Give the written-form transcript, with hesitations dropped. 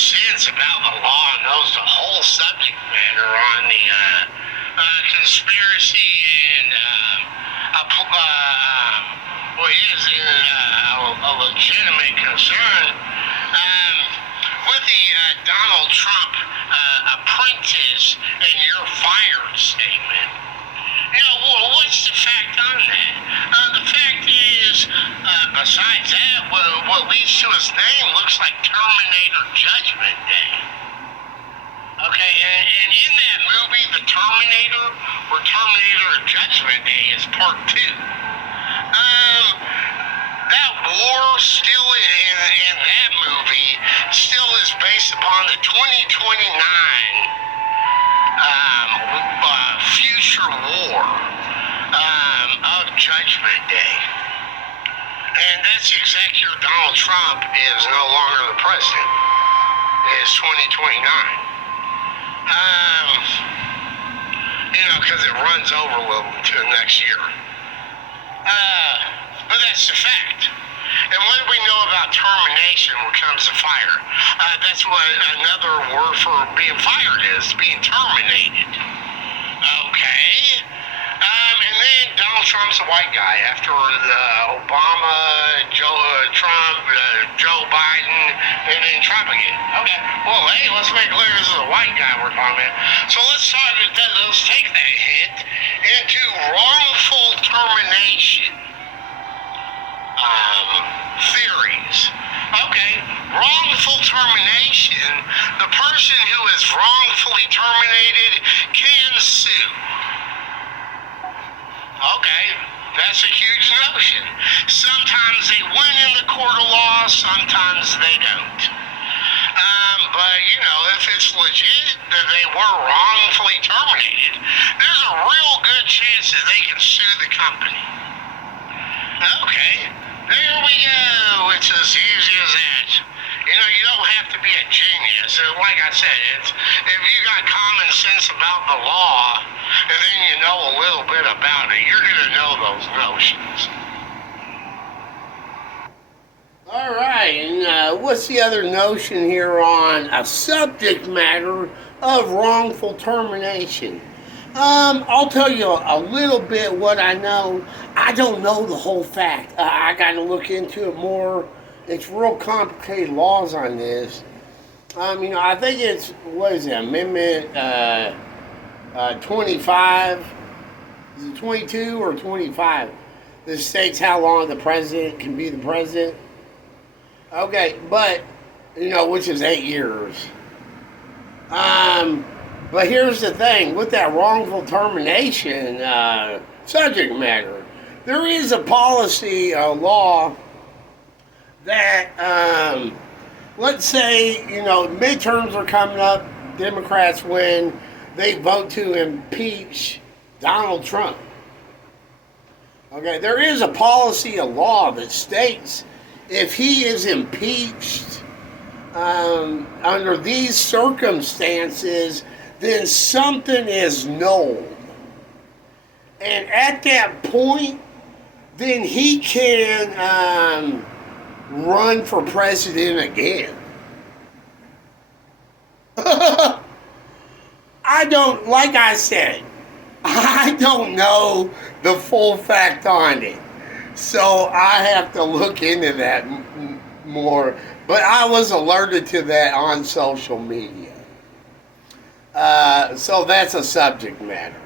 sense about the law knows the whole subject matter on the conspiracy and what is a legitimate concern with the Donald Trump apprentice and your fired statement. What's the fact on that? The fact is, besides that, what leads to his name looks like Terminator Judgment Day. Okay, and in that movie, The Terminator, or Terminator Judgment Day, is part 2. That war still in that movie still is based upon the 2029 future war of Judgment Day. And that's the exact year Donald Trump is no longer the president. It's 2029. Because it runs over a little into the next year. But that's the fact. And what do we know about termination when it comes to fire? That's what another word for being fired is, being terminated. Okay. And then Donald Trump's a white guy after the Obama, Trump, Joe Biden, and then Trump again. Okay. Well, hey, let's make clear this is a white guy we're talking about. So let's take that hint into wrongful termination theories. Okay, wrongful termination, the person who is wrongfully terminated can sue. Okay, that's a huge notion. Sometimes they win in the court of law, sometimes they don't. But, if it's legit that they were wrongfully terminated, there's a real good chance that they can sue the company. Okay, there we go. It's as easy as that. You don't have to be a genius. Like I said, if you got common sense about the law, and then you know a little bit about it, you're going to know those notions. All right, and what's the other notion here on a subject matter of wrongful termination? I'll tell you a little bit what I know. I don't know the whole fact. I got to look into it more. It's real complicated laws on this. I think it's, Amendment 25? Is it 22 or 25? This states how long the president can be the president. Okay, but, which is 8 years. But here's the thing, with that wrongful termination subject matter, there is a policy, law that, let's say, midterms are coming up, Democrats win, they vote to impeach Donald Trump. Okay, there is a policy, a law that states if he is impeached under these circumstances, then something is null. And at that point, then he can run for president again. Like I said, I don't know the full fact on it. So I have to look into that more. But I was alerted to that on social media. So that's a subject matter.